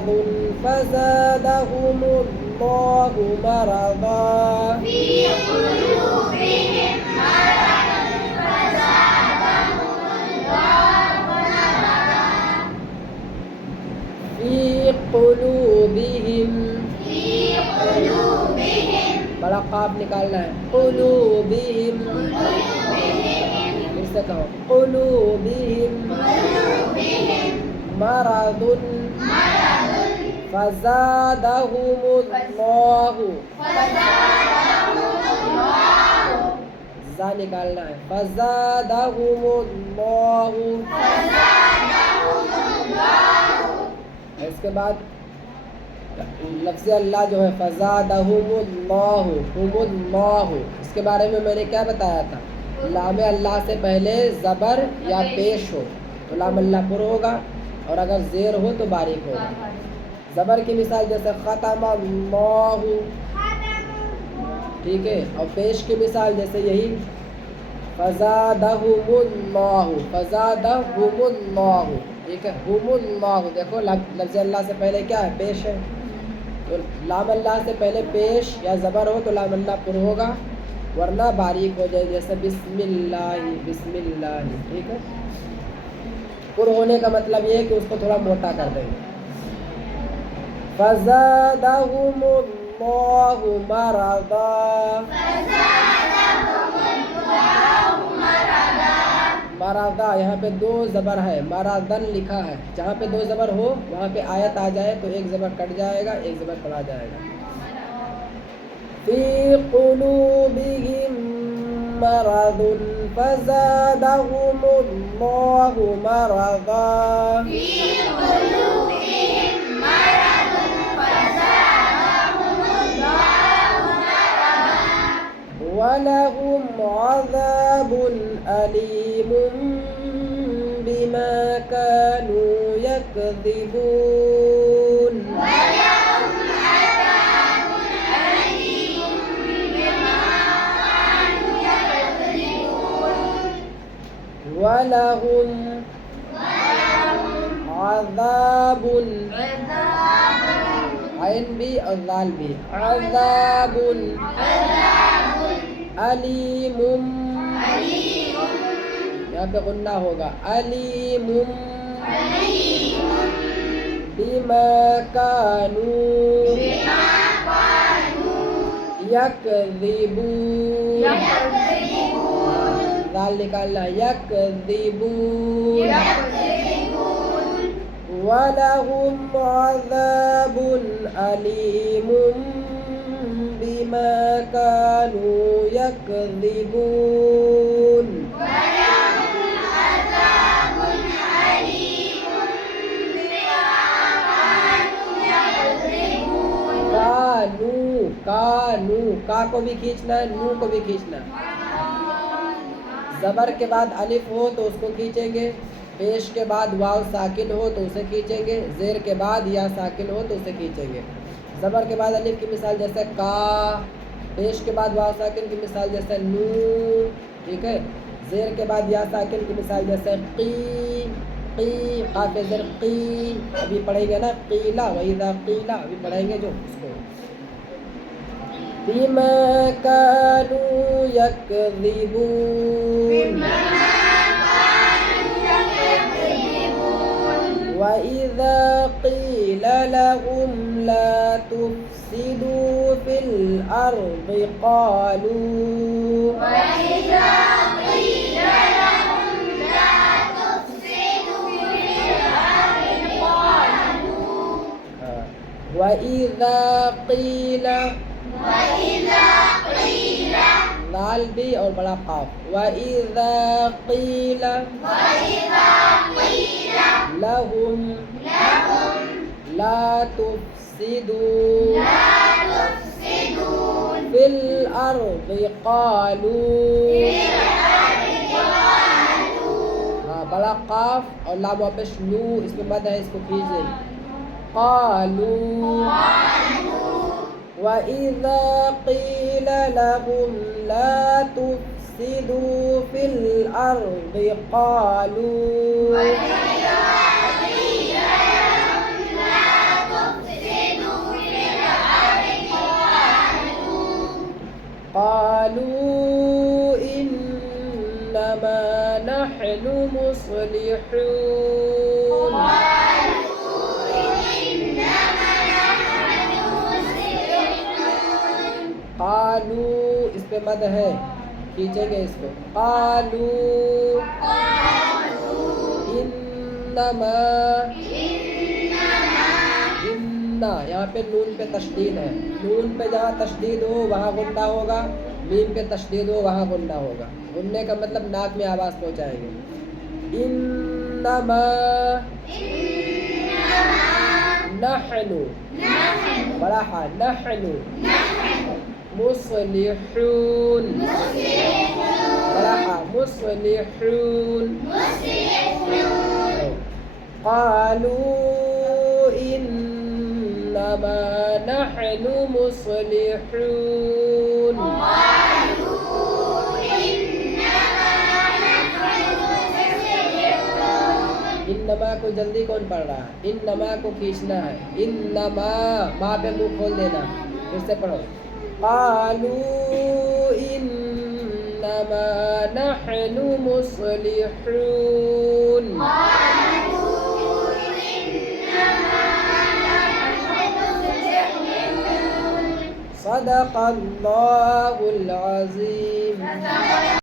मरदुन फज़ादहुमुल्लाहु मरदा في قلوبهم مرض فزادهم الله مرضا फी कुलूबिहिम في قلوبهم बड़ा काफ निकालना है कुलूबिहिम फिर से कहो कुलूबिहिम मरदुन फज़ादहुमुल्लाहु जा निकालना है फज़ादहुमुल्लाहु इसके बाद लफ्ज़ अल्लाह जो है फज़ादहुमुल्लाहु हुमुल्लाहु इसके बारे में मैंने क्या बताया था लाम अल्लाह से पहले ज़बर या पेश हो तो लाम अल्लाह पुर होगा और अगर ज़ेर हो तो बारीक होगा। ज़बर की मिसाल जैसे ख़तमल्लाहु ठीक है और पेश की मिसाल जैसे यही फज़ादहुमुल्लाहु ठीक है हुमुल्लाहु देखो लफ्ज़ अल्लाह से पहले क्या है पेश है तो लाम अल्लाह से पहले पेश या ज़बर हो तो लाम अल्लाह पुर होगा वरना बारीक हो जाए जैसे बिस्मिल्लाहि बिस्मिल्लाहि ठीक है। पुर होने का मतलब ये है कि उसको थोड़ा मोटा कर देंगे। फज़ादहुमुल्लाहु मरदा मरदा यहाँ पे दो ज़बर है मरदन लिखा है जहाँ पे दो ज़बर हो वहाँ पे आयत आ जाए तो एक ज़बर कट जाएगा एक ज़बर पढ़ा जाएगा। फी कुलूबिहिम मरदुन फज़ादहुमुल्लाहु मरदा في قلوبهم مرض فزادهم الله مرضا वलहुम अज़ाबुन अलीमुम बिमा कानू यकज़िबून ولهم عذاب أليم بما كانوا يكذبون वलहुम अज़ाबुन आइन भी और लाल भी अज़ाबुन अलीमुम यहाँ पे गुन्ना होगा अलीमुम बिमा कानू यकज़िबून दाल निकालना यकज़िबून वलहुम अज़ाबुन अलीमुम बिमा कानू यकज़िबून कानू कानू का को भी खींचना है नू को भी खींचना है। ज़बर के बाद अलिफ हो तो उसको खींचेंगे पेश के बाद वाव साकिन हो तो उसे खींचेंगे ज़ेर के बाद या साकिन हो तो उसे खींचेंगे। ज़बर के बाद अलिफ की मिसाल जैसे का पेश के बाद वाव साकिन की मिसाल जैसे नू ठीक है। ज़ेर के बाद या साकिन की मिसाल जैसे की काफ़ ज़र की अभी पढ़ेंगे ना कीला वइज़ा कीला अभी पढ़ेंगे जो उसको बिमा कानू यकज़िबून वइज़ा क़ीला लहुम ला तुफ़्सिदू फ़िल अर्ज़ि क़ालू वइज़ा क़ीला लाल भी और बड़ा काफ वइज़ा क़ीला लहुम ला तुफ़सिदू फ़िल अर्ज़ि क़ालू हाँ बड़ा काफ और लाम वापस लू इसमें मद है इसको खींच देंगे क़ालू वइज़ा क़ीला लहुम ला तुफ़सिदू फ़िल अर्ज़ि क़ालू नहनु मुस्लिहून। कालू इस पे मद है, खींचेंगे इसको। कालू इन्नमा, इन्ना यहाँ पे नून पे तशदीद है। नून पे जहाँ तशदीद हो वहाँ गुन्ना होगा, मीम पे तशदीद हो वहाँ गुन्ना होगा। गुन्ने का मतलब नाक में आवाज़ पहुँचाएंगे। इन्नमा नहनु, बड़ा हा, नहनु मुस्लिहून, बड़ा हा, मुस्लिहून। क़ालू इन्नमा नहनु मुस्लिहून। इन्नमा को जल्दी कौन पढ़ रहा है? इन्नमा को खींचना है। इन्नमा, माँ पे मुंह खोल देना। फिर से पढ़ो। क़ालू इन्नमा नहनु मुस्लिहून। सदक़ल्लाहुल अज़ीम।